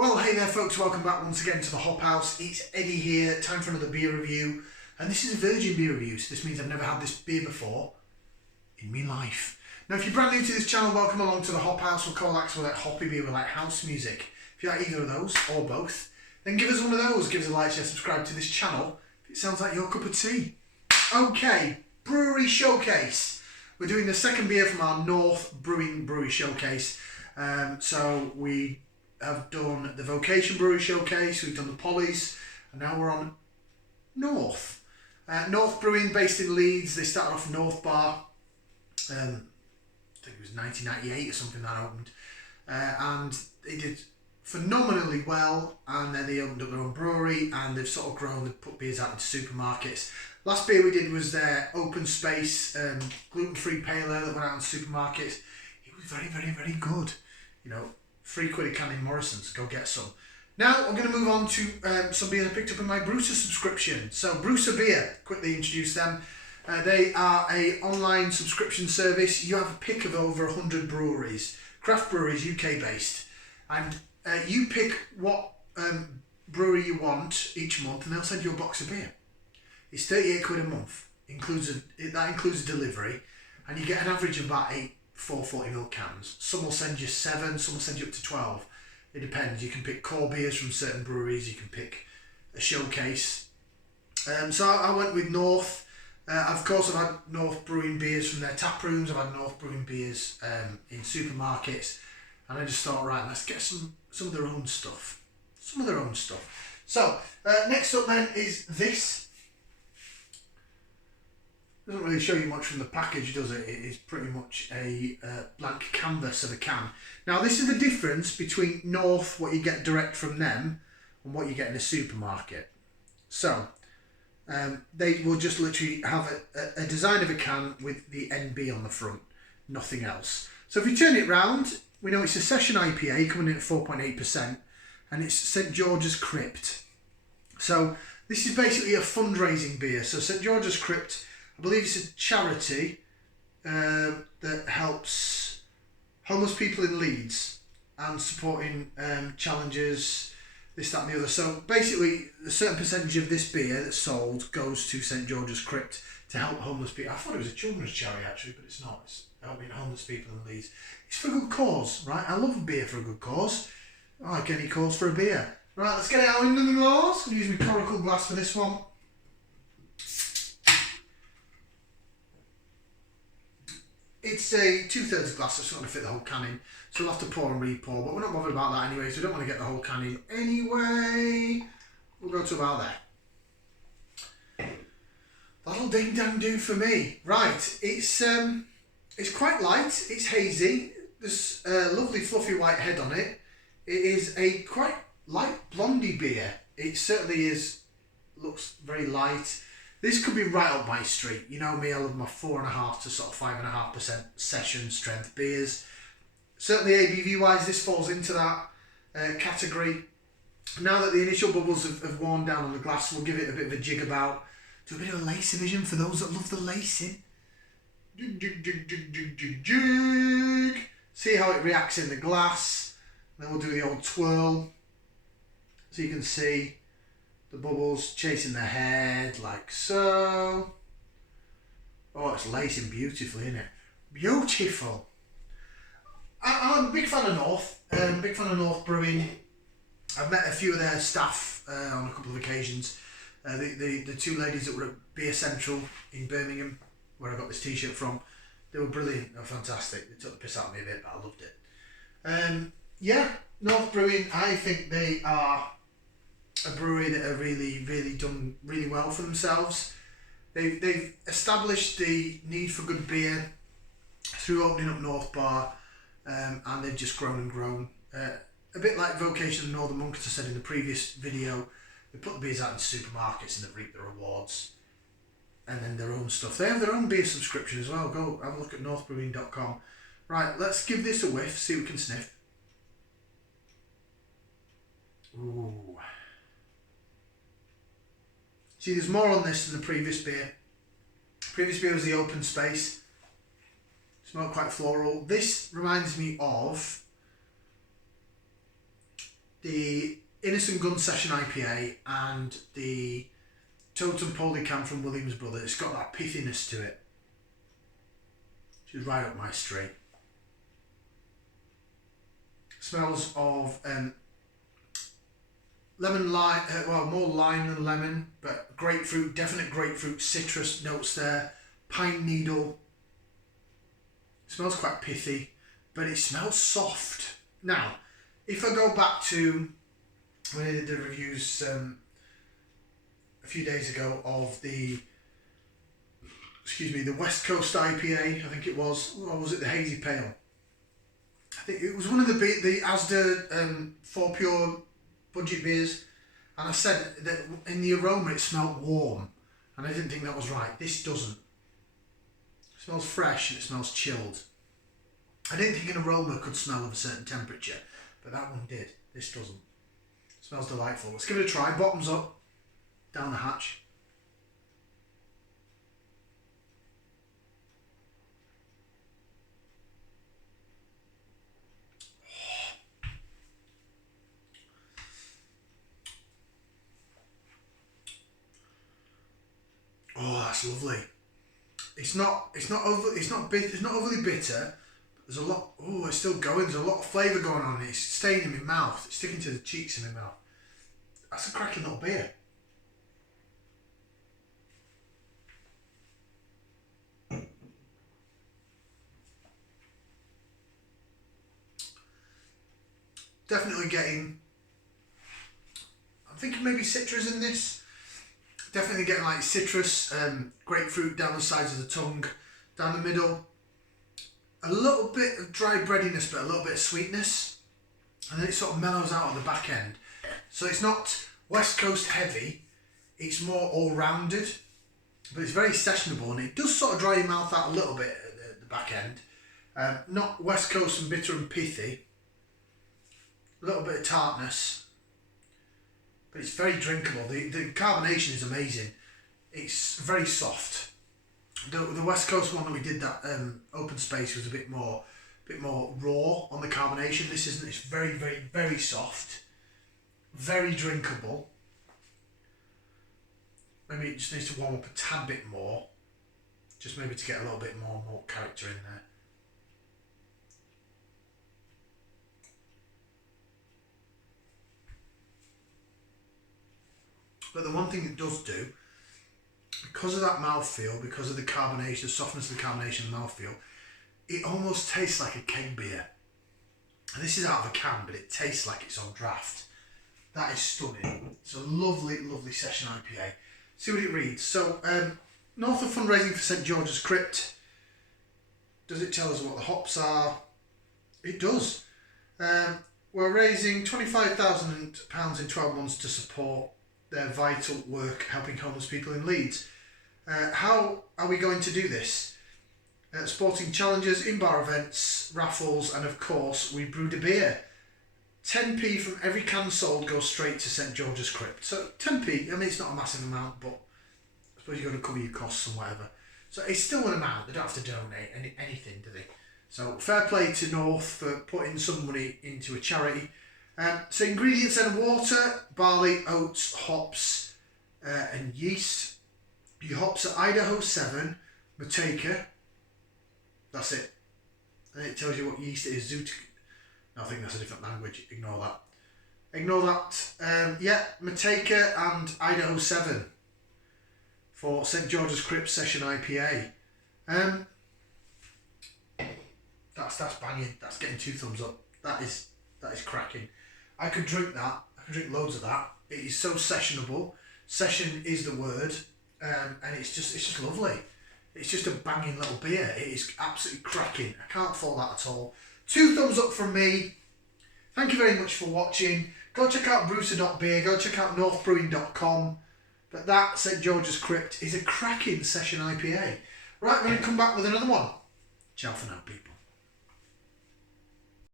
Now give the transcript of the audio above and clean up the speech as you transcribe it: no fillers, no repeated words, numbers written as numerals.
Well, hey there folks, welcome back once again to the Hop House. It's Eddie here, time for another beer review. And this is a virgin beer review, so this means I've never had this beer before in my life. Now if you're brand new to this channel, welcome along to the Hop House. We'll call that like hoppy beer, we like house music. If you like either of those, or both, then give us one of those. Give us a like, share, subscribe to this channel if it sounds like your cup of tea. Okay, Brewery Showcase. We're doing the second beer from our North Brewing Brewery Showcase. So we have done the Vocation Brewery Showcase, we've done the Polly's, and now we're on North. North Brewing, based in Leeds. They started off North Bar, I think it was 1998 or something that opened, and they did phenomenally well, and then they opened up their own brewery, and they've sort of grown, they've put beers out into supermarkets. Last beer we did was their Open Space gluten-free pale ale that went out in supermarkets. It was very, very, very good. You know, £3 a can in Morrison's, go get some. Now I'm going to move on to some beer I picked up in my Brewser subscription. So Brewser Beer, quickly introduce them. They are a online subscription service. You have a pick of over 100 breweries, craft breweries, UK based, and you pick what brewery you want each month, and they'll send you a box of beer. It's £38 a month. That includes delivery, and you get an average of about 8 440ml cans. Some will send you 7, some will send you up to 12. It depends. You can pick core beers from certain breweries. You can pick a showcase. So I went with North. Of course, I've had North Brewing beers from their tap rooms. I've had North Brewing beers in supermarkets, and I just thought, right, let's get some of their own stuff. Some of their own stuff. So next up then is this. Doesn't really show you much from the package, does it? It is pretty much a blank canvas of a can. Now this is the difference between North, what you get direct from them, and what you get in a supermarket. So they will just literally have a design of a can with the NB on the front, nothing else. So if you turn it round, we know it's a Session IPA coming in at 4.8%, and it's St George's Crypt. So this is basically a fundraising beer. So St George's Crypt, I believe it's a charity that helps homeless people in Leeds and supporting challenges, this, that and the other. So basically a certain percentage of this beer that's sold goes to St George's Crypt to help homeless people. I thought it was a children's charity actually, but it's not. It's helping homeless people in Leeds. It's for a good cause, right? I love a beer for a good cause. I like any cause for a beer. Right, let's get it out into the glass. I'll use my coracle glass for this one. It's a 2/3 glass, so it's not going to fit the whole can in, so we'll have to pour and re-pour, but we're not bothered about that anyway, so we don't want to get the whole can in anyway. We'll go to about there. That'll ding dang do for me. Right, it's quite light, it's hazy, there's a lovely fluffy white head on it. It is a quite light blondie beer. It certainly is, looks very light. This could be right up my street. You know me, I love my 4.5 to sort of 5.5% session strength beers. Certainly ABV wise, this falls into that category. Now that the initial bubbles have worn down on the glass, we'll give it a bit of a jig about. Do a bit of a lace division for those that love the lacing. Jig, jig, jig, jig, jig, jig, jig. See how it reacts in the glass. Then we'll do the old twirl. So you can see the bubbles chasing the head like so. Oh, it's lacing beautifully, isn't it? Beautiful. I'm a big fan of North. Big fan of North Brewing. I've met a few of their staff on a couple of occasions. The two ladies that were at Beer Central in Birmingham, where I got this t-shirt from, they were brilliant. They were fantastic. They took the piss out of me a bit, but I loved it. Yeah, North Brewing, I think they are a brewery that have really done really well for themselves. They've established the need for good beer through opening up North Bar, and they've just grown and grown. A bit like Vocation and Northern Monk, as I said in the previous video, they put the beers out in supermarkets and they've reaped the rewards. And then their own stuff. They have their own beer subscription as well. Go have a look at northbrewing.com. Right, let's give this a whiff, see what we can sniff. Ooh. See, there's more on this than the previous beer. Previous beer was the Open Space. Smelled quite floral. This reminds me of the Innocent Gun Session IPA and the Totem Polycam from Williams Brothers. It's got that pithiness to it, which is right up my street. Smells of lemon, lime, well, more lime than lemon, but grapefruit, definite grapefruit, citrus notes there, pine needle. It smells quite pithy, but it smells soft. Now, if I go back to when I did the reviews a few days ago of the West Coast IPA, I think it was, or was it the Hazy Pale? I think it was one of the Asda 4 Pure budget beers, and I said that in the aroma it smelled warm, and I didn't think that was right. This doesn't. It smells fresh and it smells chilled. I didn't think an aroma could smell of a certain temperature, but that one did. This doesn't. It smells delightful. Let's give it a try. Bottoms up, down the hatch. Oh, that's lovely. It's not overly bitter. There's a lot. Oh, it's still going. There's a lot of flavour going on. It's staying in my mouth. It's sticking to the cheeks in my mouth. That's a cracking little beer. Definitely getting. I'm thinking maybe citrus in this. Definitely getting like citrus, grapefruit down the sides of the tongue, down the middle. A little bit of dry breadiness, but a little bit of sweetness. And then it sort of mellows out on the back end. So it's not West Coast heavy, it's more all-rounded, but it's very sessionable, and it does sort of dry your mouth out a little bit at the back end. Not West Coast and bitter and pithy. A little bit of tartness. But it's very drinkable. The carbonation is amazing. It's very soft. The West Coast one that we did, that open space, was a bit more raw on the carbonation. This isn't. It's very, very, very soft. Very drinkable. Maybe it just needs to warm up a tad bit more. Just maybe to get a little bit more character in there. But the one thing it does do, because of that mouthfeel, because of the carbonation, the softness of the carbonation and the mouthfeel, it almost tastes like a keg beer. And this is out of a can, but it tastes like it's on draft. That is stunning. It's a lovely, lovely session IPA. See what it reads. So, North of fundraising for St George's Crypt. Does it tell us what the hops are? It does. We're raising £25,000 in 12 months to support their vital work helping homeless people in Leeds. How are we going to do this? Sporting challenges, in-bar events, raffles, and of course we brewed a beer. 10p from every can sold goes straight to St George's Crypt. So 10p, I mean it's not a massive amount, but I suppose you've got to cover your costs and whatever. So it's still an amount, they don't have to donate anything, do they? So fair play to North for putting some money into a charity. So ingredients then: water, barley, oats, hops, and yeast. Your hops are Idaho 7, Mateka. That's it. And it tells you what yeast it is. No, I think that's a different language. Ignore that. Ignore that. Yeah, Mateka and Idaho 7 for St George's Crypt Session IPA. That's banging. That's getting 2 thumbs up. That is cracking. I could drink that. I could drink loads of that. It is so sessionable. Session is the word, and it's just lovely. It's just a banging little beer. It is absolutely cracking. I can't fault that at all. 2 thumbs up from me. Thank you very much for watching. Go check out Brewser.beer. Go check out northbrewing.com. But that St George's Crypt is a cracking session IPA. Right, we're going to come back with another one. Ciao for now, people.